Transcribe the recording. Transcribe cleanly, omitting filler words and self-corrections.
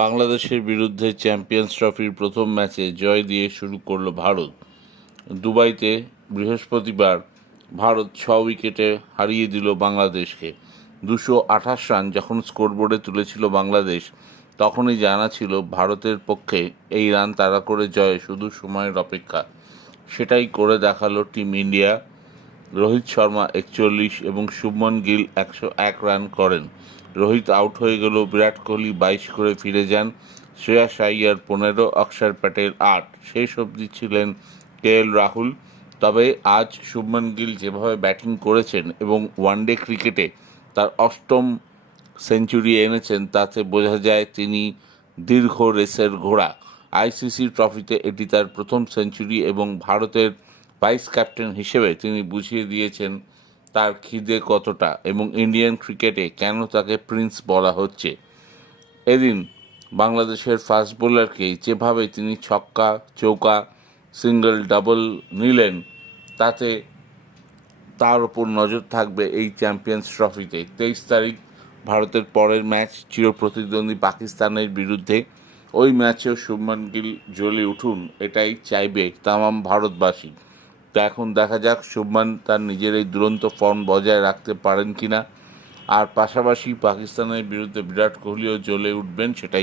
বাংলাদেশের বিরুদ্ধে চ্যাম্পিয়ন্স ট্রফির প্রথম ম্যাচে জয় দিয়ে শুরু করল ভারত। দুবাইতে বৃহস্পতিবার ভারত 6 উইকেটে হারিয়ে দিল বাংলাদেশকে। 228 রান যখন স্কোরবোর্ডে তুলেছিল বাংলাদেশ, তখনই জানা ছিল ভারতের পক্ষে এই রান তাড়া করে জয় শুধু সময়ের অপেক্ষা। সেটাই করে দেখালো টিম ইন্ডিয়া। রোহিত শর্মা 41 এবং শুভমন গিল 101 রান করেন। রোহিত আউট হয়ে গেল, বিরাট কোহলি 22 করে ফিরে যান, শ্রেয়াস আইয়ার 15, অক্ষর প্যাটেল 8, শেষ অবধি ছিলেন রাহুল। তবে আজ শুভমন গিল যেভাবে ব্যাটিং করেছেন এবং ওয়ানডে ক্রিকেটে তার 8ম সেঞ্চুরি এনেছেন, তাতে বোঝা যায় তিনি দীর্ঘ রেসের ঘোড়া। আইসিসি ট্রফিতে এটি তার প্রথম সেঞ্চুরি এবং ভারতের ভাইস ক্যাপ্টেন হিসেবে তিনি বুঝিয়ে দিয়েছেন তার খিদে কতটা এবং ইন্ডিয়ান ক্রিকেটে কেন তাকে প্রিন্স বলা হচ্ছে। এদিন বাংলাদেশের ফাস্ট বোলারকে যেভাবে তিনি ছক্কা, চৌকা, সিঙ্গল, ডাবল নিলেন, তাতে তার ওপর নজর থাকবে এই চ্যাম্পিয়ন্স ট্রফিতে। 23 তারিখ ভারতের পরের ম্যাচ চিরপ্রতিদ্বন্দ্বী পাকিস্তানের বিরুদ্ধে। ওই ম্যাচেও শুভমন গিল জ্বলে উঠুন, এটাই চাইবে তামাম ভারতবাসী। তো এখন দেখা যাক শুভমন তার নিজের এই দুরন্ত ফর্ম বজায় রাখতে পারেন কিনা। আর পাশাপাশি পাকিস্তানের বিরুদ্ধে বিরাট কোহলিও জ্বলে উঠবেন, সেটাই